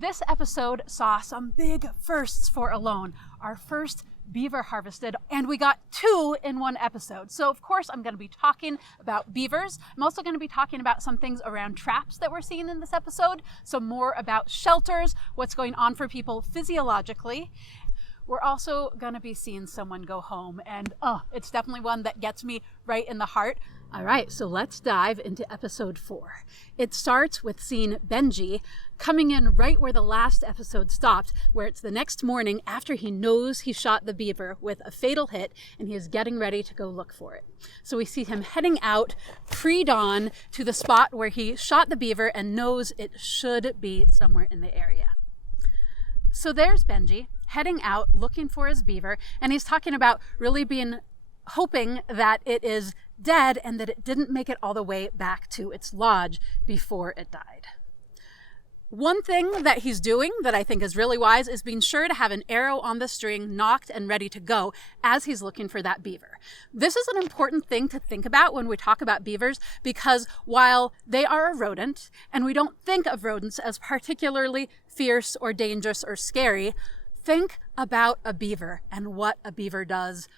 This episode saw some big firsts for Alone. Our first beaver harvested, and we got 2 in one episode. So of course I'm going to be talking about beavers. I'm also going to be talking about some things around traps that we're seeing in this episode, some more about shelters, what's going on for people physiologically. We're also going to be seeing someone go home, and it's definitely one that gets me right in the heart. All right, so let's dive into episode 4. It starts with seeing Benji coming in right where the last episode stopped, where it's the next morning after he knows he shot the beaver with a fatal hit, and he is getting ready to go look for it. So we see him heading out pre-dawn to the spot where he shot the beaver and knows it should be somewhere in the area. So there's Benji heading out looking for his beaver, and he's talking about really hoping that it is dead and that it didn't make it all the way back to its lodge before it died. One thing that he's doing that I think is really wise is being sure to have an arrow on the string nocked and ready to go as he's looking for that beaver. This is an important thing to think about when we talk about beavers, because while they are a rodent and we don't think of rodents as particularly fierce or dangerous or scary, think about a beaver and what a beaver does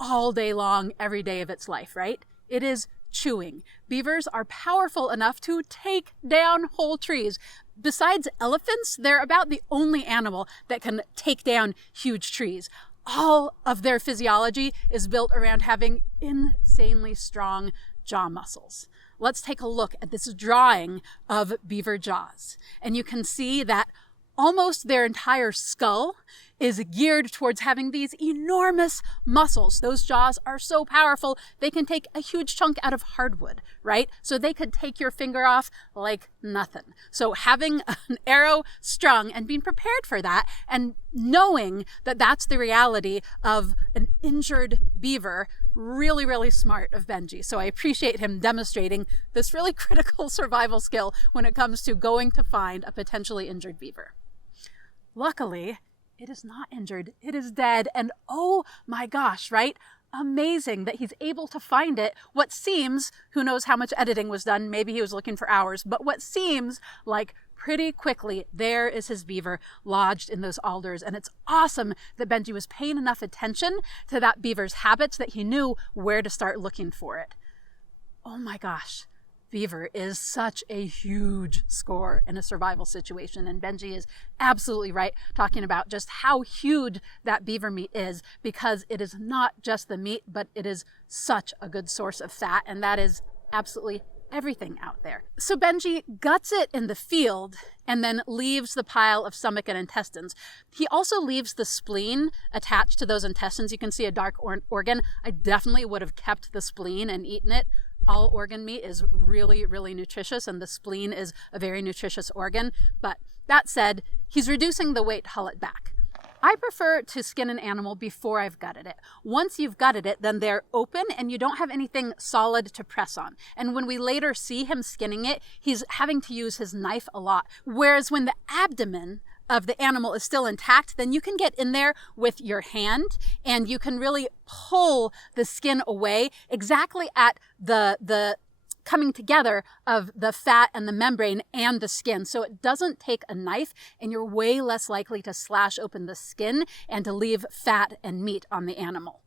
all day long, every day of its life, right? It is chewing. Beavers are powerful enough to take down whole trees. Besides elephants, they're about the only animal that can take down huge trees. All of their physiology is built around having insanely strong jaw muscles. Let's take a look at this drawing of beaver jaws. And you can see that almost their entire skull is geared towards having these enormous muscles. Those jaws are so powerful, they can take a huge chunk out of hardwood, right? So they could take your finger off like nothing. So having an arrow strung and being prepared for that and knowing that that's the reality of an injured beaver, really, really smart of Benji. So I appreciate him demonstrating this really critical survival skill when it comes to going to find a potentially injured beaver. Luckily, it is not injured. It is dead. And oh my gosh, right? Amazing that he's able to find it. What seems, who knows how much editing was done, maybe he was looking for hours, but what seems like pretty quickly, there is his beaver lodged in those alders. And it's awesome that Benji was paying enough attention to that beaver's habits that he knew where to start looking for it. Oh my gosh. Beaver is such a huge score in a survival situation, and Benji is absolutely right talking about just how huge that beaver meat is, because it is not just the meat, but it is such a good source of fat, and that is absolutely everything out there. So Benji guts it in the field and then leaves the pile of stomach and intestines. He also leaves the spleen attached to those intestines. You can see a dark organ. I definitely would have kept the spleen and eaten it. All organ meat is really, really nutritious, and the spleen is a very nutritious organ. But that said, he's reducing the weight to haul it back. I prefer to skin an animal before I've gutted it. Once you've gutted it, then they're open and you don't have anything solid to press on. And when we later see him skinning it, he's having to use his knife a lot. Whereas when the abdomen of the animal is still intact, then you can get in there with your hand and you can really pull the skin away exactly at the coming together of the fat and the membrane and the skin. So it doesn't take a knife, and you're way less likely to slash open the skin and to leave fat and meat on the animal.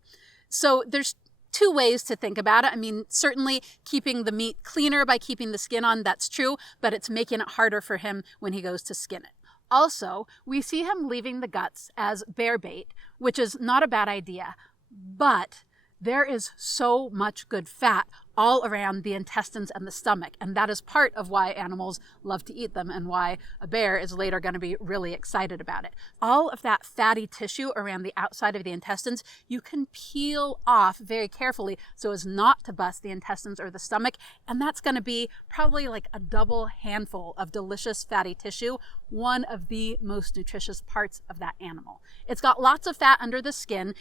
So there's 2 ways to think about it. I mean, certainly keeping the meat cleaner by keeping the skin on, that's true, but it's making it harder for him when he goes to skin it. Also, we see him leaving the guts as bear bait, which is not a bad idea, but there is so much good fat all around the intestines and the stomach, and that is part of why animals love to eat them and why a bear is later going to be really excited about it. All of that fatty tissue around the outside of the intestines, you can peel off very carefully so as not to bust the intestines or the stomach, and that's going to be probably like a double handful of delicious fatty tissue, one of the most nutritious parts of that animal. It's got lots of fat under the skin.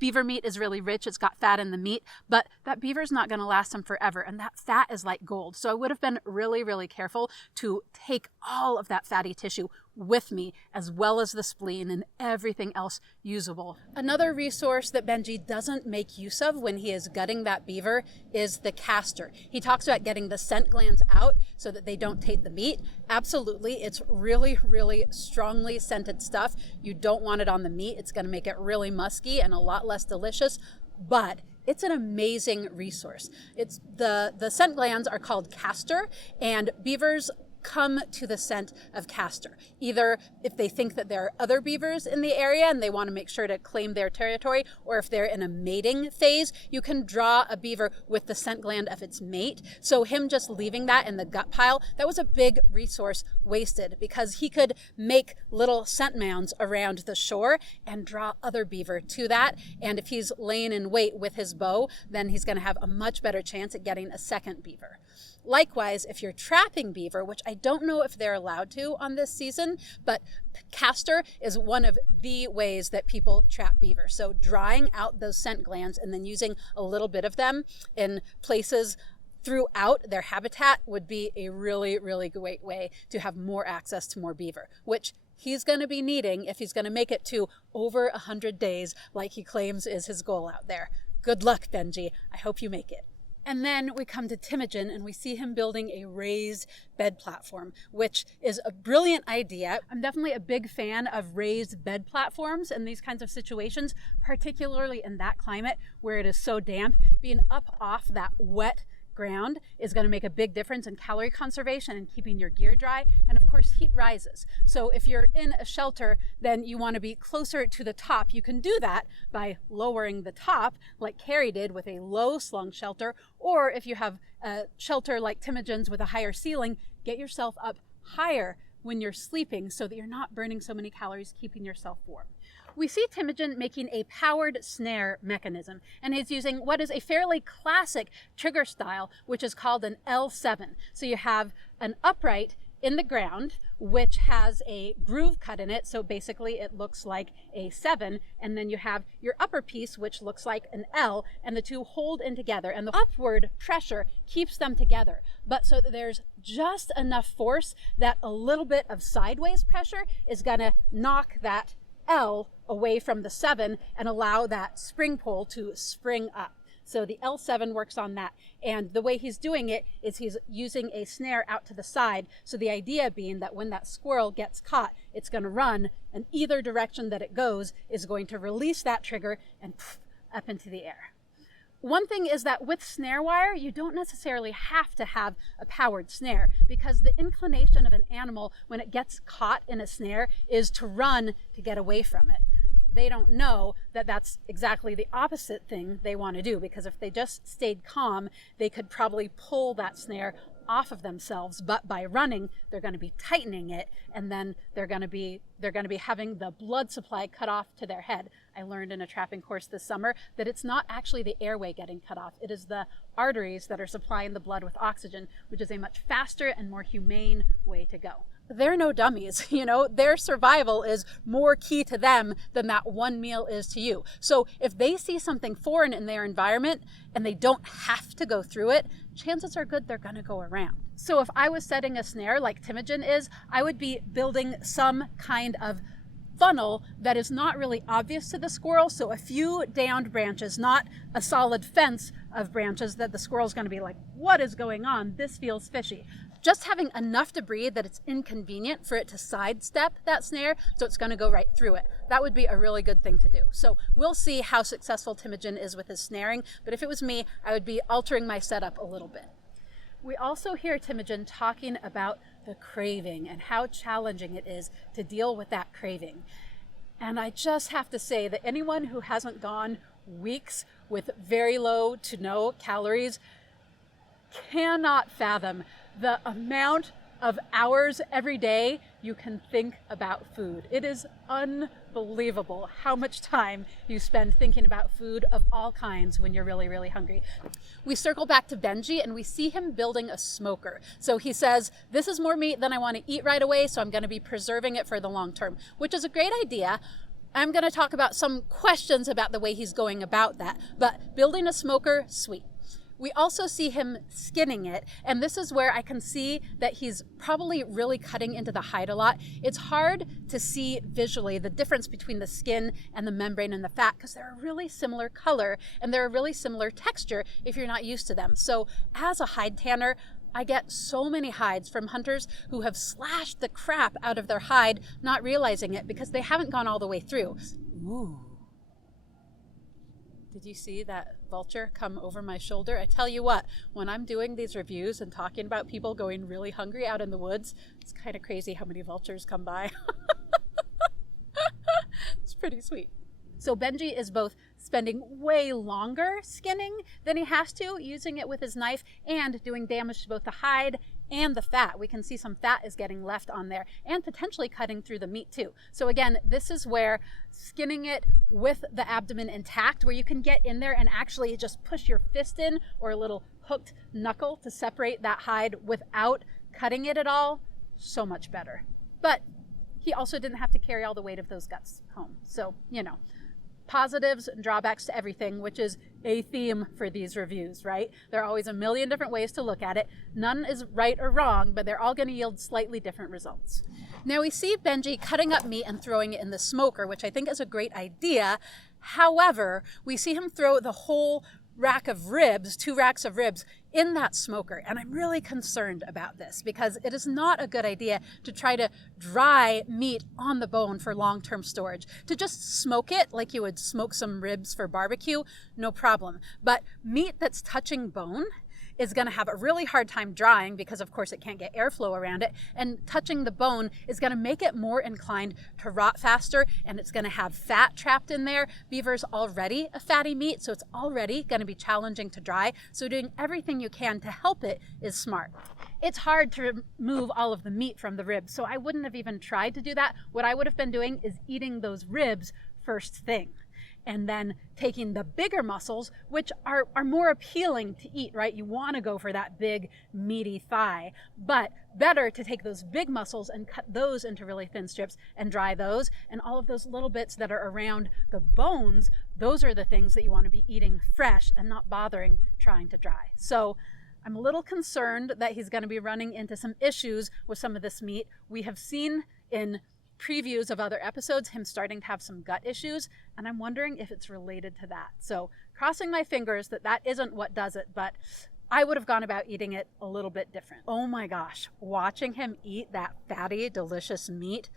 Beaver meat is really rich. It's got fat in the meat, but that beaver's not going to last him forever, and that fat is like gold. So I would have been really, really careful to take all of that fatty tissue with me, as well as the spleen and everything else usable. Another resource that Benji doesn't make use of when he is gutting that beaver is the castor. He talks about getting the scent glands out so that they don't taint the meat. Absolutely, it's really, really strongly scented stuff. You don't want it on the meat. It's going to make it really musky and a lot less delicious, but it's an amazing resource. It's the scent glands are called castor, and beavers come to the scent of castor. Either if they think that there are other beavers in the area and they want to make sure to claim their territory, or if they're in a mating phase, you can draw a beaver with the scent gland of its mate. So him just leaving that in the gut pile, that was a big resource wasted, because he could make little scent mounds around the shore and draw other beaver to that. And if he's laying in wait with his bow, then he's going to have a much better chance at getting a second beaver. Likewise, if you're trapping beaver, which I don't know if they're allowed to on this season, but castor is one of the ways that people trap beaver. So drying out those scent glands and then using a little bit of them in places throughout their habitat would be a really, really great way to have more access to more beaver, which he's going to be needing if he's going to make it to over 100 days like he claims is his goal out there. Good luck, Benji. I hope you make it. And then we come to Temujin and we see him building a raised bed platform, which is a brilliant idea. I'm definitely a big fan of raised bed platforms in these kinds of situations, particularly in that climate where it is so damp. Being up off that wet ground is going to make a big difference in calorie conservation and keeping your gear dry. And of course, heat rises. So if you're in a shelter, then you want to be closer to the top. You can do that by lowering the top, like Carrie did with a low slung shelter. Or if you have a shelter like Temujin's with a higher ceiling, get yourself up higher when you're sleeping so that you're not burning so many calories, keeping yourself warm. We see Temujin making a powered snare mechanism, and he's using what is a fairly classic trigger style, which is called an L7. So you have an upright in the ground, which has a groove cut in it. So basically it looks like a 7. And then you have your upper piece, which looks like an L, and the two hold in together. And the upward pressure keeps them together. But so that there's just enough force that a little bit of sideways pressure is going to knock that L away from the 7 and allow that spring pole to spring up. So the L7 works on that. And the way he's doing it is he's using a snare out to the side. So the idea being that when that squirrel gets caught, it's going to run, and either direction that it goes is going to release that trigger and up into the air. One thing is that with snare wire, you don't necessarily have to have a powered snare, because the inclination of an animal when it gets caught in a snare is to run to get away from it. They don't know that that's exactly the opposite thing they want to do, because if they just stayed calm, they could probably pull that snare off of themselves, but by running they're going to be tightening it, and then they're going to be having the blood supply cut off to their head. I learned in a trapping course this summer that it's not actually the airway getting cut off, it is the arteries that are supplying the blood with oxygen, which is a much faster and more humane way to go. They're no dummies, their survival is more key to them than that one meal is to you. So if they see something foreign in their environment and they don't have to go through it, chances are good they're gonna go around. So if I was setting a snare like Temujin is, I would be building some kind of funnel that is not really obvious to the squirrel. So a few downed branches, not a solid fence of branches that the squirrel's going to be like, what is going on? This feels fishy. Just having enough debris that it's inconvenient for it to sidestep that snare, so it's going to go right through it. That would be a really good thing to do. So we'll see how successful Temujin is with his snaring, but if it was me, I would be altering my setup a little bit. We also hear Temujin talking about the craving and how challenging it is to deal with that craving. And I just have to say that anyone who hasn't gone weeks with very low to no calories cannot fathom the amount of hours every day you can think about food. It is unbelievable how much time you spend thinking about food of all kinds when you're really, really hungry. We circle back to Benji and we see him building a smoker. So he says, this is more meat than I want to eat right away, so I'm going to be preserving it for the long term, which is a great idea. I'm going to talk about some questions about the way he's going about that, but building a smoker, sweet. We also see him skinning it, and this is where I can see that he's probably really cutting into the hide a lot. It's hard to see visually the difference between the skin and the membrane and the fat because they're a really similar color and they're a really similar texture if you're not used to them. So as a hide tanner, I get so many hides from hunters who have slashed the crap out of their hide, not realizing it because they haven't gone all the way through. Ooh. Did you see that vulture come over my shoulder? I tell you what, when I'm doing these reviews and talking about people going really hungry out in the woods, it's kind of crazy how many vultures come by. It's pretty sweet. So Benji is both spending way longer skinning than he has to, using it with his knife, and doing damage to both the hide and the fat. We can see some fat is getting left on there and potentially cutting through the meat too. So again, this is where skinning it with the abdomen intact, where you can get in there and actually just push your fist in or a little hooked knuckle to separate that hide without cutting it at all, so much better. But he also didn't have to carry all the weight of those guts home. So, you know, positives and drawbacks to everything, which is a theme for these reviews, right? There are always a million different ways to look at it. None is right or wrong, but they're all going to yield slightly different results. Now we see Benji cutting up meat and throwing it in the smoker, which I think is a great idea. However, we see him throw the whole rack of ribs, 2 racks of ribs, in that smoker. And I'm really concerned about this because it is not a good idea to try to dry meat on the bone for long-term storage. To just smoke it like you would smoke some ribs for barbecue, no problem. But meat that's touching bone is going to have a really hard time drying because of course it can't get airflow around it, and touching the bone is going to make it more inclined to rot faster, and it's going to have fat trapped in there. Beaver's already a fatty meat, so it's already going to be challenging to dry, so doing everything you can to help it is smart. It's hard to remove all of the meat from the ribs, so I wouldn't have even tried to do that. What I would have been doing is eating those ribs first thing, and then taking the bigger muscles, which are more appealing to eat, right? You want to go for that big, meaty thigh, but better to take those big muscles and cut those into really thin strips and dry those. And all of those little bits that are around the bones, those are the things that you want to be eating fresh and not bothering trying to dry. So I'm a little concerned that he's going to be running into some issues with some of this meat. We have seen in previews of other episodes him starting to have some gut issues, and I'm wondering if it's related to that. So crossing my fingers that that isn't what does it, but I would have gone about eating it a little bit different. Oh my gosh, watching him eat that fatty, delicious meat,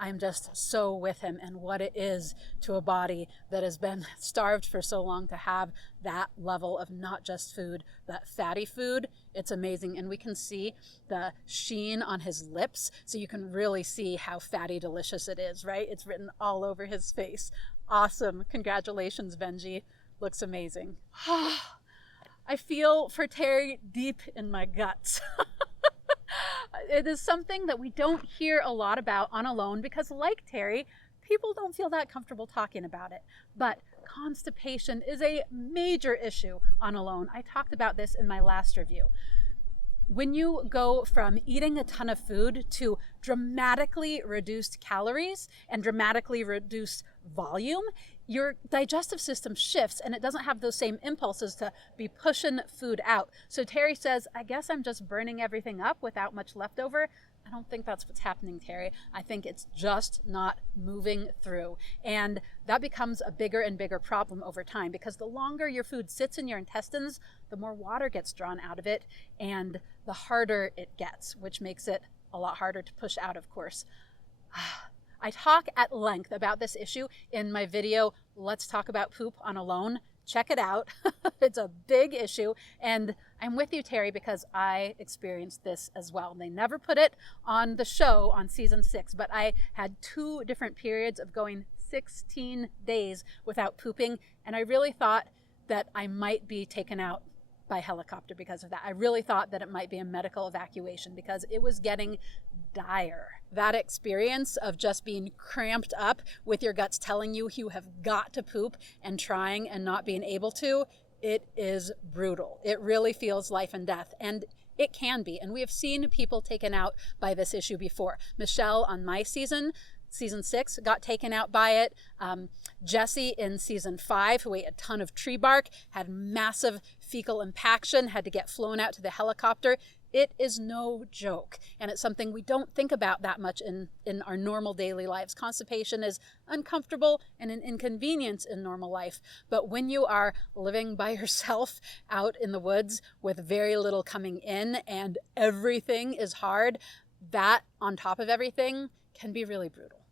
I'm just so with him and what it is to a body that has been starved for so long to have that level of not just food, but fatty food. It's amazing. And we can see the sheen on his lips, so you can really see how fatty delicious it is, right? It's written all over his face. Awesome. Congratulations, Benji. Looks amazing. I feel for Terry deep in my guts. It is something that we don't hear a lot about on Alone because, like Terry, people don't feel that comfortable talking about it. But constipation is a major issue on Alone. I talked about this in my last review. When you go from eating a ton of food to dramatically reduced calories and dramatically reduced volume, your digestive system shifts and it doesn't have those same impulses to be pushing food out. So Terry says, I guess I'm just burning everything up without much leftover. I don't think that's what's happening, Terry. I think it's just not moving through. And that becomes a bigger and bigger problem over time because the longer your food sits in your intestines, the more water gets drawn out of it and the harder it gets, which makes it a lot harder to push out, of course. I talk at length about this issue in my video, Let's Talk About Poop on Alone. Check it out. It's a big issue. And I'm with you, Terry, because I experienced this as well. They never put it on the show on season 6, but I had 2 different periods of going 16 days without pooping. And I really thought that I might be taken out by helicopter because of that. I really thought that it might be a medical evacuation because it was getting dire. That experience of just being cramped up with your guts telling you you have got to poop and trying and not being able to, it is brutal. It really feels life and death. And it can be. And we have seen people taken out by this issue before. Michelle on my season 6, got taken out by it. Jesse in season 5, who ate a ton of tree bark, had massive fecal impaction, had to get flown out to the helicopter. It is no joke, and it's something we don't think about that much in our normal daily lives. Constipation is uncomfortable and an inconvenience in normal life, but when you are living by yourself out in the woods with very little coming in and everything is hard, that on top of everything can be really brutal.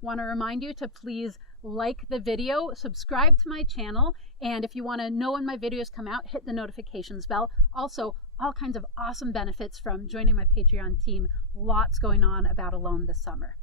Want to remind you to please like the video, subscribe to my channel, and if you want to know when my videos come out, hit the notifications bell. Also, all kinds of awesome benefits from joining my Patreon team. Lots going on about Alone this summer.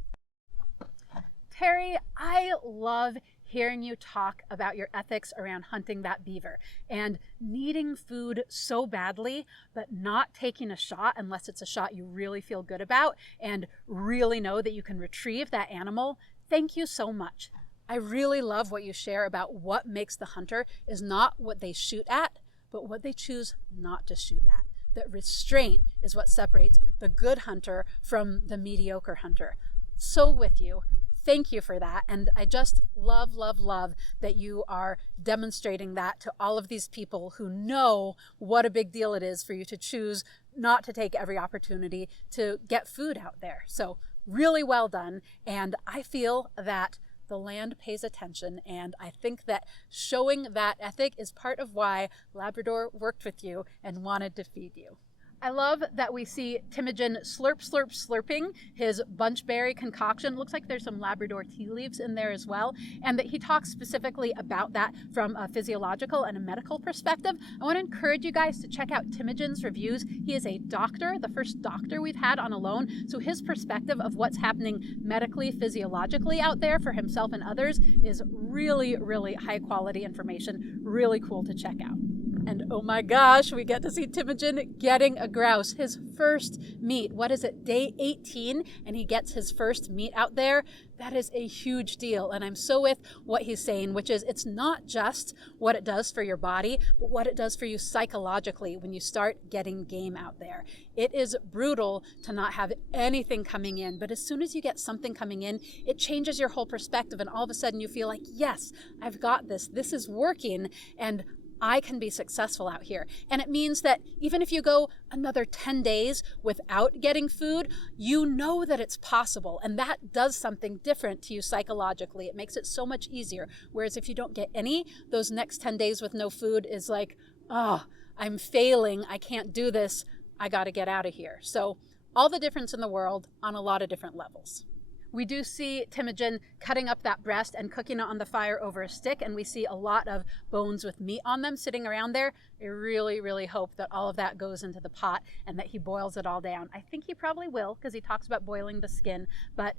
Terry, I love hearing you talk about your ethics around hunting that beaver and needing food so badly, but not taking a shot unless it's a shot you really feel good about and really know that you can retrieve that animal. Thank you so much. I really love what you share about what makes the hunter is not what they shoot at, but what they choose not to shoot at. That restraint is what separates the good hunter from the mediocre hunter. So with you. Thank you for that. And I just love, love, love that you are demonstrating that to all of these people who know what a big deal it is for you to choose not to take every opportunity to get food out there. So really well done. And I feel that the land pays attention, and I think that showing that ethic is part of why Labrador worked with you and wanted to feed you. I love that we see Temujin slurping his bunchberry concoction. Looks like there's some Labrador tea leaves in there as well, and that he talks specifically about that from a physiological and a medical perspective. I want to encourage you guys to check out Temujin's reviews. He is a doctor, the first doctor we've had on Alone, so his perspective of what's happening medically, physiologically out there for himself and others is really, really high quality information. Really cool to check out. And oh my gosh, we get to see Temujin getting a grouse, his first meat. What is it, day 18? And he gets his first meat out there. That is a huge deal. And I'm so with what he's saying, which is it's not just what it does for your body, but what it does for you psychologically when you start getting game out there. It is brutal to not have anything coming in, but as soon as you get something coming in, it changes your whole perspective. And all of a sudden you feel like, yes, I've got this. This is working. And I can be successful out here. And it means that even if you go another 10 days without getting food, you know that it's possible. And that does something different to you psychologically. It makes it so much easier. Whereas if you don't get any, those next 10 days with no food is like, oh, I'm failing. I can't do this. I got to get out of here. So all the difference in the world on a lot of different levels. We do see Temujin cutting up that breast and cooking it on the fire over a stick, and we see a lot of bones with meat on them sitting around there. I really, really hope that all of that goes into the pot and that he boils it all down. I think he probably will, because he talks about boiling the skin, but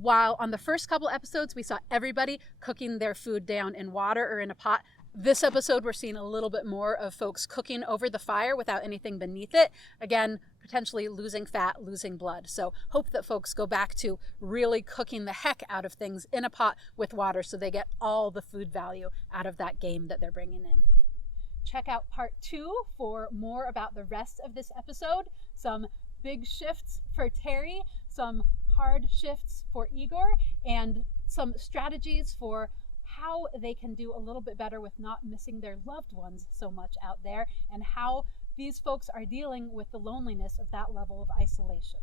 while on the first couple episodes we saw everybody cooking their food down in water or in a pot, this episode we're seeing a little bit more of folks cooking over the fire without anything beneath it. Again, potentially losing fat, losing blood. So hope that folks go back to really cooking the heck out of things in a pot with water so they get all the food value out of that game that they're bringing in. Check out part 2 for more about the rest of this episode. Some big shifts for Terry, some hard shifts for Igor, and some strategies for how they can do a little bit better with not missing their loved ones so much out there, and how these folks are dealing with the loneliness of that level of isolation.